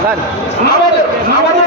আমাদের আমাদের